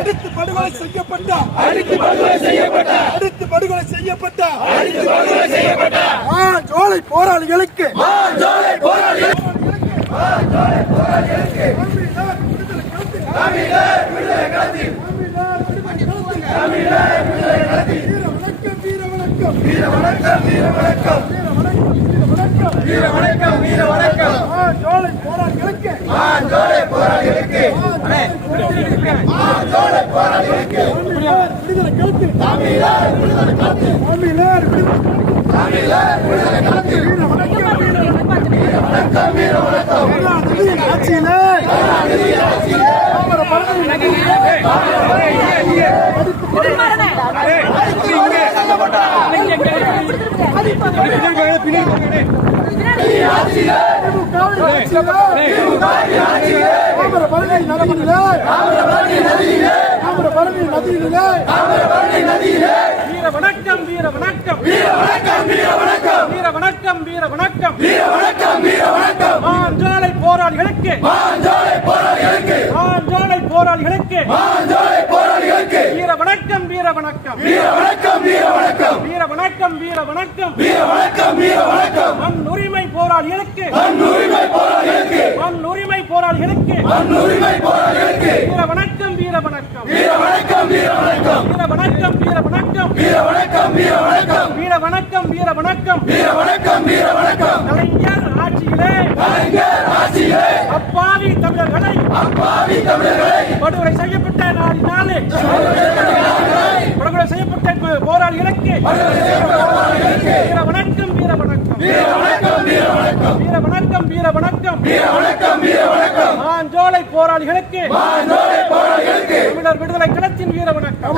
அடித்து படுகொலை செய்யப்பட்ட அடித்து படுகொலை செய்யப்பட்ட அடித்து படுகொலை செய்யப்பட்ட அடுத்து படுகொலை செய்யப்பட்ட ஜோலை போராளிகளுக்கு ஜோலை போராளிகளுக்கு ஜோலை போராளிகளுக்கு தமிழர் விடுதலை களத்தில் தமிழர் விடுதலை களத்தில் வீர வணக்கம் வீர வணக்கம் வீர வணக்கம் வீர வணக்கம் ஜோலை போராளிகளுக்கு ஜோலை போராளிகளுக்கு ஜோலை போராளிகளுக்கு விடுதலை களத்து தமிழர் விடுதலை களத்து தமிழர் தமிழர் விடுதலை களத்து வீர வணக்கம் வீர வணக்கம் வீர வணக்கம் வீர வணக்கம் ஆட்சியிலே. ஆட்சியிலே தாமர பரணி வீர வணக்கம் வீர வணக்கம் வீர வணக்கம் வீர வணக்கம் வீர வணக்கம் வீர வணக்கம் வீர வணக்கம் வீர வணக்கம் மாஞ்சோலை போராளிகளுக்கு. மாஞ்சோலை போராளிகளுக்கு மாஞ்சோலை போராளிகளுக்கு. வணக்கம். வீர வணக்கம் வீர வணக்கம் வீர வணக்கம் வீர வணக்கம் வீர வணக்கம் வீர வணக்கம் மண் உரிமை போராளிகளுக்கு மண் உரிமை போராளிகளுக்கு மண் உரிமை போராளிகளுக்கு மண் உரிமை போராளிகளுக்கு வீர வணக்கம் வீர வணக்கம் வீர வணக்கம் வீர வணக்கம் வீர வணக்கம் வீர வணக்கம் வீர வணக்கம் வீர வணக்கம் வீர வணக்கம் வீர வணக்கம் வீர வணக்கம் வீர வணக்கம் கலைஞர் ஆட்சியிலே. கலைஞர் ஆட்சியிலே. அப்பாவி தமிழர்களை. அப்பாவி தமிழர்களை. படுகொலை செய்யப்பட்ட நாளை நாளே படுகொலை செய்யப்பட்ட வீர வணக்கம். வீர வணக்கம் வீர வணக்கம். வீர வணக்கம் வீர வணக்கம். வீர வணக்கம் வீர வணக்கம் வீர வணக்கம் மாஞ்சோலை போராளிகளுக்கு மாஞ்சோலை போராளிகளுக்கு தமிழர் விடுதலை களத்தின் வீர வணக்கம்